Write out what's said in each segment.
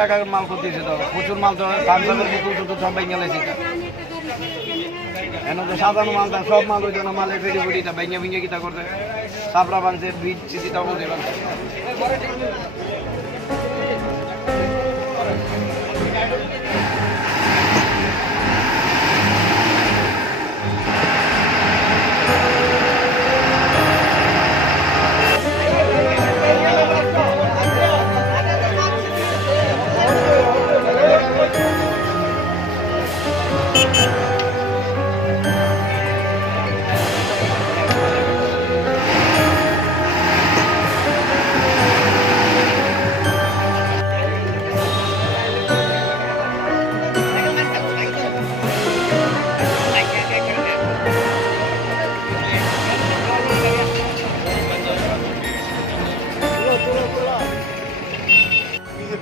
টাকার মাল করতেছে তো প্রচুর মাল তো পাঞ্জাবের বোতল টুতুল সব ভেঙে গেছে এখন তো সাধারণ মাল সব মাল হইতো না মালের ফেরি ফেরিটা ভেঙে ভেঙে কিটা করছে চাপড়া বানছে ব্রিজ চিঠিটাও বলতে পারছে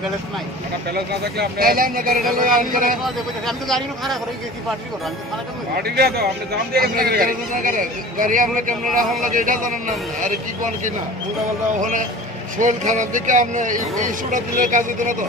ব্যালেন্স না থাকলে আপনি আমি তো গাড়ি খারাপ করে গেছি পার্টি করো আমি পার্টি দিয়ে তো আপনি দাম দিয়ে গাড়ি আমরা কেমন রাখার লাগে এটা জানেন না আর কি করেন কিনা উল্টা পাল্টা ওখানে শরীর খারাপ দেখে আপনি এই ইস্যুটা দিলে কাজ হতো না তো